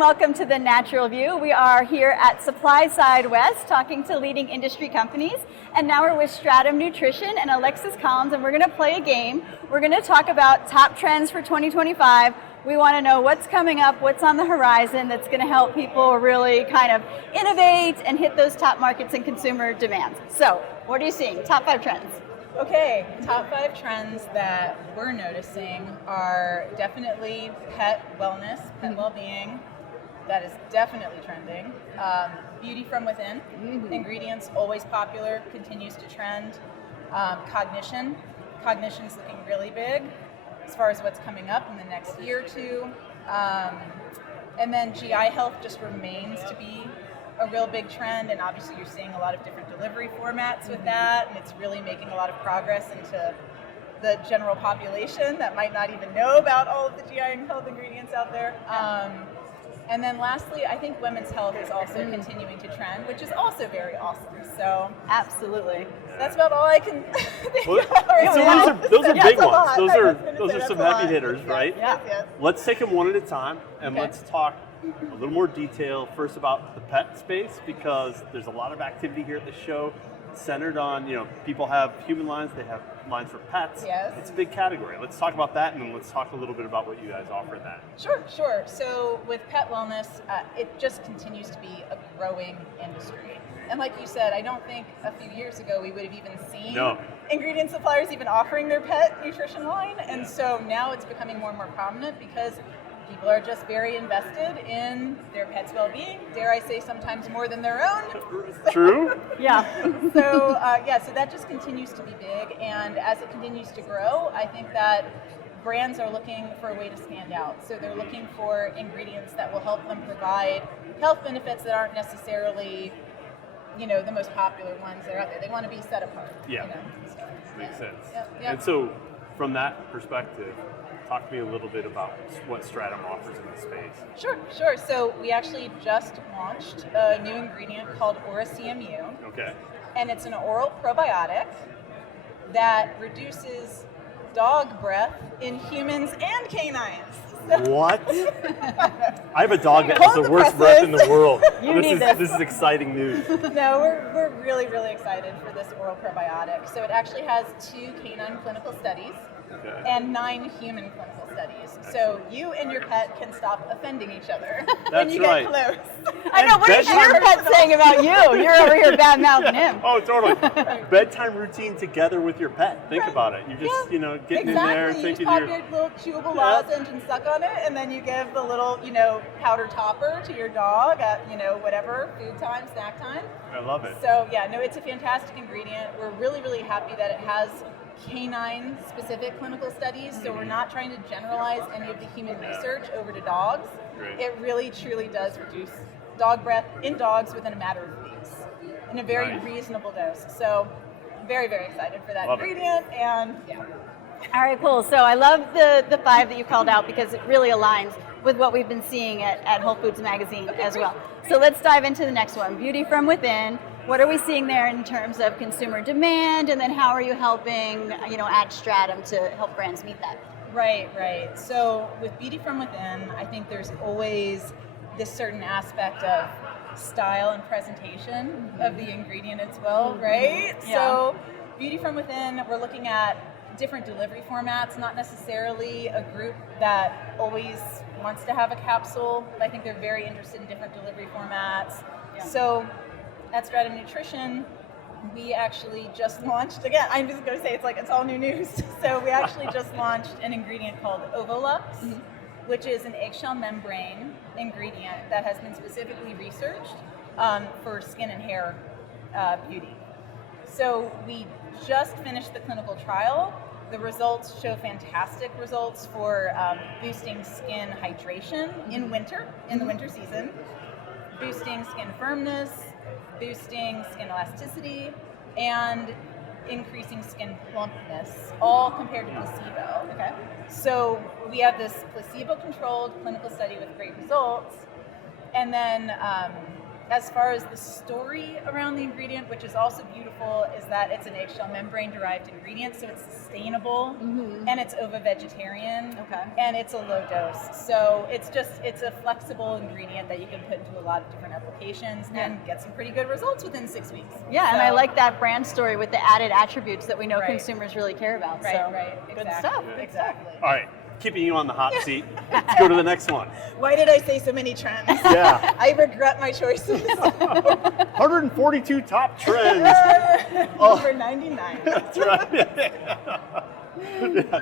welcome to The Natural View. We are here at SupplySide West talking to leading industry companies. And now we're with Stratum Nutrition and Alexis Collins, and we're going to play a game. We're going to talk about top trends for 2025. We want to know what's coming up, what's on the horizon that's going to help people really kind of innovate and hit those top markets and consumer demands. So, what are you seeing? Top 5 trends. Okay, top 5 trends that we're noticing are definitely pet wellness, pet well-being. That is definitely trending. Beauty from within, ingredients, always popular, continues to trend. Cognition is looking really big as far as what's coming up in the next year or two. And then GI health just remains to be a real big trend, and obviously you're seeing a lot of different delivery formats with that, and it's really making a lot of progress into the general population that might not even know about all of the GI and health ingredients out there. And then lastly, I think women's health is also continuing to trend, which is also very awesome. So absolutely, that's about all I can think well, about. So those are big ones. Those Those are some heavy hitters, right? Yes. Let's take them one at a time, and let's talk a little more detail first about the pet space, because there's a lot of activity here at the show centered on, people have human lines, they have lines for pets. Yes. It's a big category. Let's talk about that, and then let's talk a little bit about what you guys offer in that. Sure. So with pet wellness, it just continues to be a growing industry. And like you said, I don't think a few years ago we would have even seen ingredient suppliers even offering their pet nutrition line. And so now it's becoming more and more prominent because people are just very invested in their pet's well-being, dare I say sometimes more than their own. True. Yeah. So that just continues to be big, and as it continues to grow, I think that brands are looking for a way to stand out. So they're looking for ingredients that will help them provide health benefits that aren't necessarily, the most popular ones that are out there. They want to be set apart. Yeah. Makes sense. Yep. And so from that perspective, talk to me a little bit about what Stratum offers in this space. Sure. So we actually just launched a new ingredient called OraCMU. Okay. And it's an oral probiotic that reduces dog breath in humans and canines. What? I have a dog that has the worst breath in the world. This is exciting news. No, we're really, really excited for this oral probiotic. So it actually has 2 canine clinical studies. Okay. And 9 human clinical studies. So you and your pet can stop offending each other when you right. get close. I know, what is your pet saying about you? You're over here bad-mouthing him. Oh, totally. Bedtime routine together with your pet. Think about it. You just, getting in there and you taking just pop your little chewable lozenge and suck on it, and then you give the little, powder topper to your dog at, whatever, food time, snack time. I love it. So, it's a fantastic ingredient. We're really, really happy that it has canine specific clinical studies, so we're not trying to generalize any of the human research over to dogs. Great. It really truly does reduce dog breath in dogs within a matter of weeks in a very reasonable dose. So very, very excited for that ingredient. And all right, cool. So I love the 5 that you called out because it really aligns with what we've been seeing at WholeFoods magazine as well. So let's dive into the next one, beauty from within. What are we seeing there in terms of consumer demand, and then how are you helping, at Stratum to help brands meet that? Right. So with beauty from within, I think there's always this certain aspect of style and presentation of the ingredient as well, right? Yeah. So beauty from within, we're looking at different delivery formats, not necessarily a group that always wants to have a capsule, but I think they're very interested in different delivery formats. Yeah. So at Stratum Nutrition, we actually just launched, again, I'm just going to say it's all new news. So we actually just launched an ingredient called Ovolux, which is an eggshell membrane ingredient that has been specifically researched for skin and hair beauty. So we just finished the clinical trial. The results show fantastic results for boosting skin hydration in the winter season, boosting skin firmness, boosting skin elasticity, and increasing skin plumpness, all compared to placebo. Okay. So we have this placebo-controlled clinical study with great results, and then as far as the story around the ingredient, which is also beautiful, is that it's an eggshell membrane derived ingredient, so it's sustainable, and it's ovo-vegetarian, and it's a low dose. So it's a flexible ingredient that you can put into a lot of different applications and get some pretty good results within 6 weeks. Yeah, so, and I like that brand story with the added attributes that we know Right. consumers really care about. Right, so right, good exactly. stuff. Exactly. All right, keeping you on the hot seat. Let's go to the next one. Why did I say so many trends? Yeah. I regret my choices. 142 top trends. Number 99. That's right. Yeah.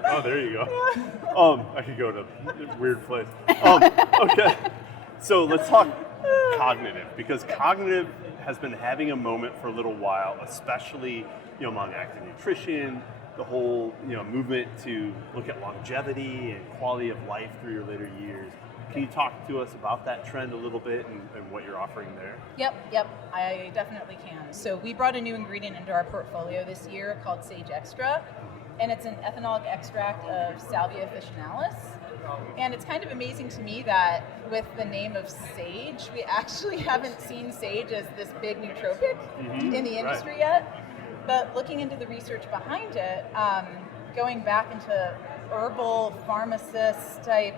Oh, there you go. I could go to a weird place. Okay, so let's talk cognitive, because cognitive has been having a moment for a little while, especially among active nutrition, the whole movement to look at longevity and quality of life through your later years. Can you talk to us about that trend a little bit and what you're offering there? Yep, I definitely can. So we brought a new ingredient into our portfolio this year called Sage Extra, and it's an ethanolic extract of Salvia officinalis. And it's kind of amazing to me that with the name of sage, we actually haven't seen sage as this big nootropic in the industry yet. But looking into the research behind it, going back into herbal pharmacist type,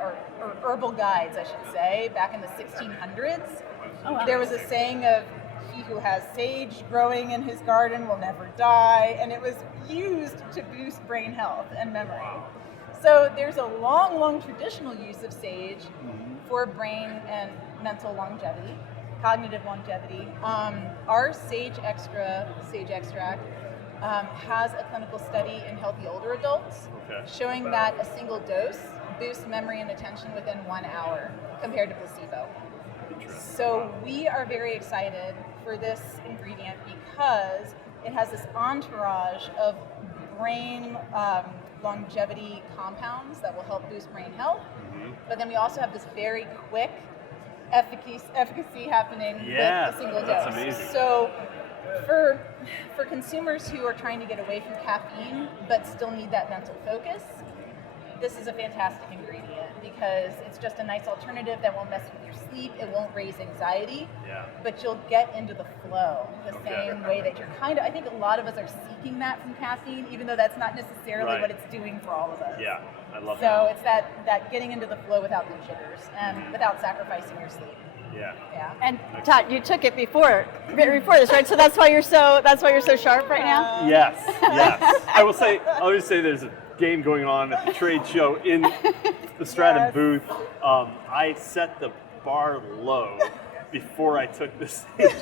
or herbal guides, I should say, back in the 1600s, there was a saying of, "He who has sage growing in his garden will never die," and it was used to boost brain health and memory. So there's a long, long traditional use of sage for brain and mental longevity, cognitive longevity. Our Sage extract has a clinical study in healthy older adults showing that a single dose boosts memory and attention within 1 hour compared to placebo. So we are very excited for this ingredient because it has this entourage of brain longevity compounds that will help boost brain health. But then we also have this very quick efficacy happening with a single dose. That's amazing. So for consumers who are trying to get away from caffeine but still need that mental focus, this is a fantastic ingredient because it's just a nice alternative that won't mess with your sleep, it won't raise anxiety, but you'll get into the flow the same way that you're I think a lot of us are seeking that from caffeine, even though that's not necessarily what it's doing for all of us. Yeah, I love so that. it's that getting into the flow without the jitters and without sacrificing your sleep. Yeah. And Todd, you took it before this, right? So that's why you're so sharp right now. Yes. I'll just say there's a game going on at the trade show in the Stratum booth. I set the bar low before I took the stage.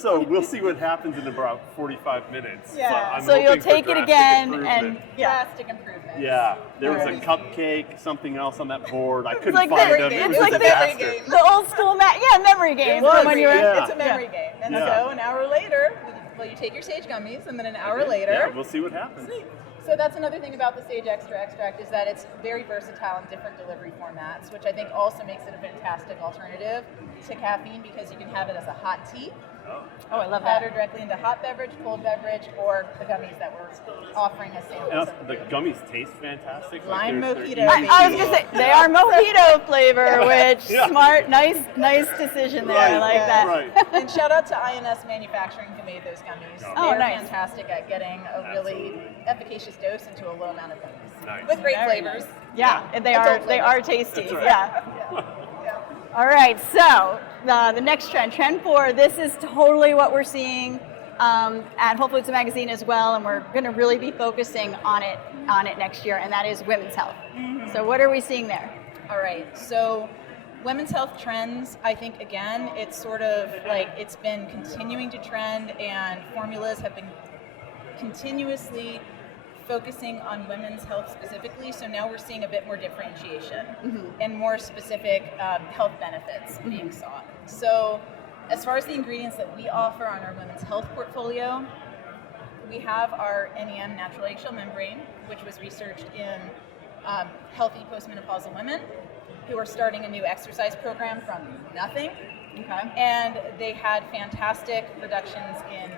So we'll see what happens in about 45 minutes. Yeah. So you'll take it again and drastic improvement. Yeah, there was a cupcake, something else on that board. I couldn't like find the- them. It it's was like a the- disaster. the old school memory game from when you were. It's a memory game. And Yeah. so an hour later, you take your sage gummies, and then an hour later. We'll see what happens. So that's another thing about the Sage extract is that it's very versatile in different delivery formats, which I think also makes it a fantastic alternative to caffeine because you can have it as a hot tea. Oh, I love that. Powder directly into hot beverage, cold beverage, or the gummies that we're offering as samples. The gummies taste fantastic. Lime they're mojito, easy baby. I was gonna say they are mojito flavor, which Yeah. smart, nice decision there. I like that. Right. And shout out to INS Manufacturing who made those gummies. Oh, They're nice. fantastic at getting a really Absolutely. efficacious dose into a low amount of gummies. Nice. With great Very flavors. Yeah, and they Adult are flavors. tasty. That's right. Yeah. All right, so the next trend 4, this is totally what we're seeing at WholeFoods Magazine as well, and we're going to really be focusing on it next year, and that is women's health. So what are we seeing there? All right, so women's health trends, I think, again, it's sort of like it's been continuing to trend, and formulas have been continuously focusing on women's health specifically, so now we're seeing a bit more differentiation and more specific health benefits being sought. So as far as the ingredients that we offer on our women's health portfolio, we have our NEM natural eggshell membrane, which was researched in healthy postmenopausal women who are starting a new exercise program from nothing Okay. And they had fantastic reductions in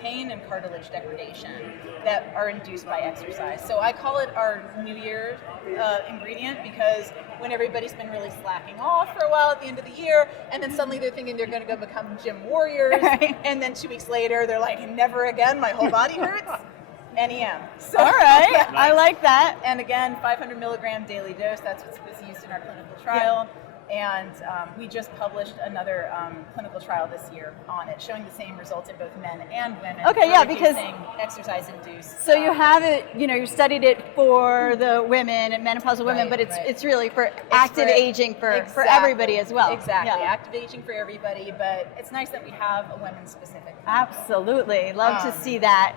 pain and cartilage degradation that are induced by exercise. So I call it our New Year ingredient, because when everybody's been really slacking off for a while at the end of the year, and then suddenly they're thinking they're going to go become gym warriors, and then 2 weeks later they're like, never again, my whole body hurts. NEM. So, all right, I like that. And again, 500 milligram daily dose, that's what was used in our clinical trial. Yeah. And we just published another clinical trial this year on it, showing the same results in both men and women. Okay, yeah, because exercise-induced. So you have it, you studied it for the women and menopausal women, but it's really for active aging for everybody as well. Exactly, active aging for everybody, but it's nice that we have a women-specific. Absolutely, love to see that,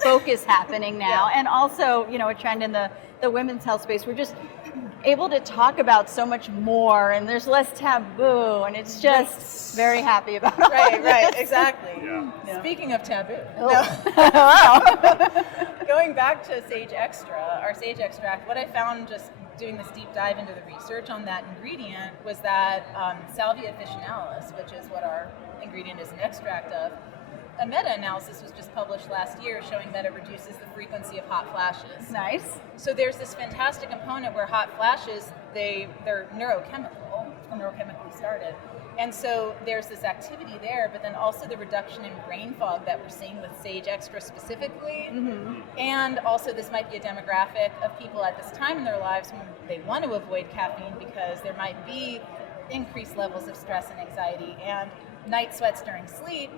focus happening now, and also, a trend in the women's health space. We're just able to talk about so much more, and there's less taboo, and it's just very happy about all of this. Right, exactly. Yeah. Speaking of taboo, Wow. going back to Sage Extra, our Sage extract, what I found just doing this deep dive into the research on that ingredient was that Salvia officinalis, which is what our ingredient is an extract of, a meta-analysis was just published last year showing that it reduces the frequency of hot flashes. Nice. So there's this fantastic component where hot flashes, they're neurochemically started. And so there's this activity there, but then also the reduction in brain fog that we're seeing with Sage Extra specifically. Mm-hmm. And also this might be a demographic of people at this time in their lives when they want to avoid caffeine because there might be increased levels of stress and anxiety. And night sweats during sleep,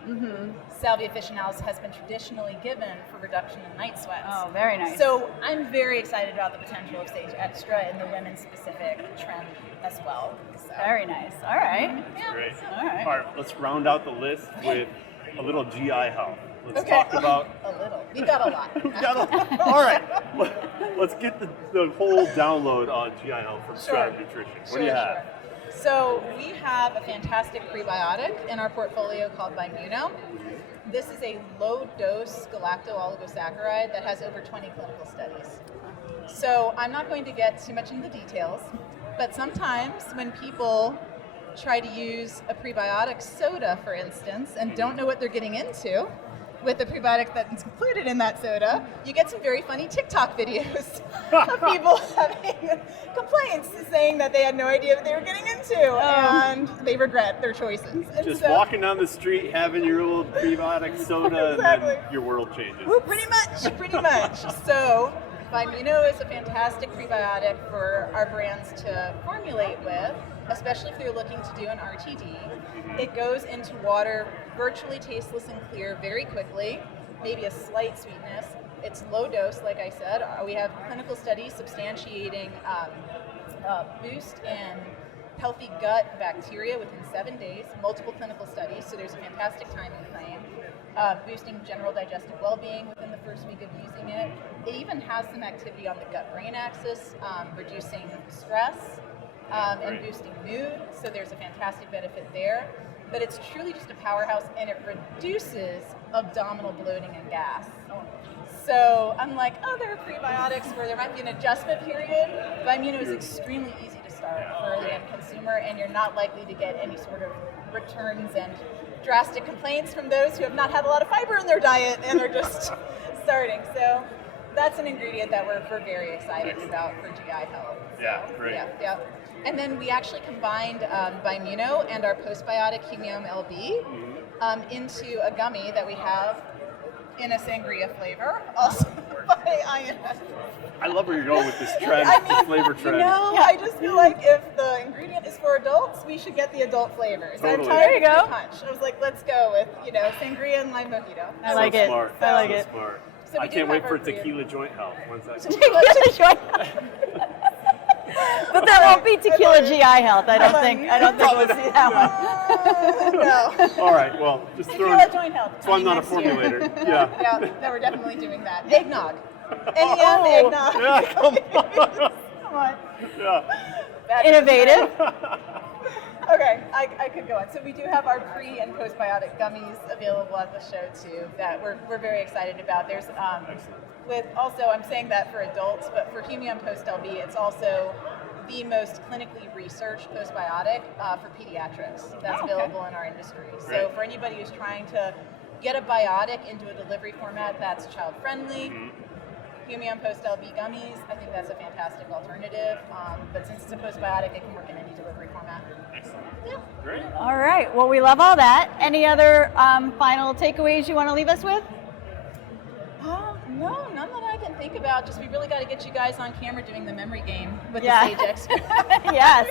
Salvia officinalis has been traditionally given for reduction in night sweats. Oh, very nice. So I'm very excited about the potential of Sage Extra in the women-specific trend as well. So. Very nice. All right. Yeah. Great. All right. All right, let's round out the list with a little GI health. Let's talk about... A little. We got a lot. All right. Let's get the whole download on GI health from Stratum Nutrition. What do you have? So we have a fantastic prebiotic in our portfolio called Bimuno. This is a low-dose galacto-oligosaccharide that has over 20 clinical studies. So I'm not going to get too much into the details, but sometimes when people try to use a prebiotic soda, for instance, and don't know what they're getting into with the prebiotic that's included in that soda, you get some very funny TikTok videos of people having complaints saying that they had no idea what they were getting into and they regret their choices. And just walking down the street, having your little prebiotic soda, and then your world changes. Pretty much. So Bimuno is a fantastic prebiotic for our brands to formulate with, especially if they're looking to do an RTD. It goes into water virtually tasteless and clear very quickly, maybe a slight sweetness. It's low dose, like I said. We have clinical studies substantiating boost in healthy gut bacteria within 7 days, multiple clinical studies, so there's a fantastic timing claim. Boosting general digestive well-being within the first week of using it. It even has some activity on the gut-brain axis, reducing stress and boosting mood, so there's a fantastic benefit there. But it's truly just a powerhouse, and it reduces abdominal bloating and gas. So unlike other prebiotics where there might be an adjustment period, Bimuno is extremely easy to start for the end consumer, and you're not likely to get any sort of returns and drastic complaints from those who have not had a lot of fiber in their diet and are just starting. So that's an ingredient that we're very excited about for GI health. Yeah, great. Yeah. And then we actually combined Bimuno and our postbiotic Humium LB into a gummy that we have in a sangria flavor, also by INS. I love where you're going with this trend, this flavor trend. I just feel like if the ingredient is for adults, we should get the adult flavors. Totally. I'm tired of the punch. I was like, let's go with, sangria and lime mojito. I like it. Smart. I like it. Smart. So I can't wait for tequila joint health. When's that? Tequila joint health. But that won't be tequila GI health. I don't think we'll see that one. No. All right. Well, just tequila joint health. So I'm not a formulator. Yeah. No, we're definitely doing that. Eggnog. Eggnog. Yeah, come on. Come on. Yeah. Innovative. Okay, I could go on. So we do have our pre and postbiotic gummies available at the show too that we're very excited about. There's with also, I'm saying that for adults, but for Humium Post LB, it's also the most clinically researched postbiotic for pediatrics that's available in our industry. So for anybody who's trying to get a biotic into a delivery format that's child-friendly, Humion Post-LB gummies, I think that's a fantastic alternative. But since it's a postbiotic, it can work in any delivery format. Excellent. Yeah. Great. All right. Well, we love all that. Any other final takeaways you want to leave us with? No, none that I can think about. Just we really got to get you guys on camera doing the memory game with Yeah. the Sage Extra. Yes.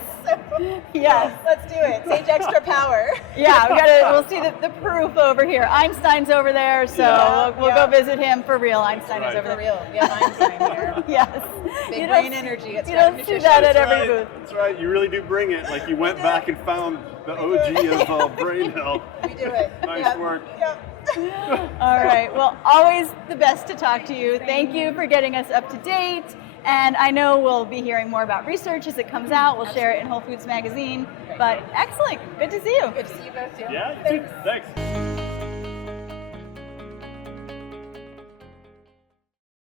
Yes. Let's do it. Sage Extra Power. Yeah, we'll see the proof over here. Einstein's over there, so we'll go visit him for real. Einstein is over For there. real. We have Einstein here. Yes. Big brain energy. It's You don't see that at every booth. That's right. You really do bring it. Like you went back and found the OG of brain health. We do it. Nice work. Yep. All right. Well, always the best to talk to you. Thank you for getting us up to date. And I know we'll be hearing more about research as it comes out. We'll share it in Whole Foods magazine. But excellent. Good to see you. Good to see you both too. Yeah, you too. Thanks.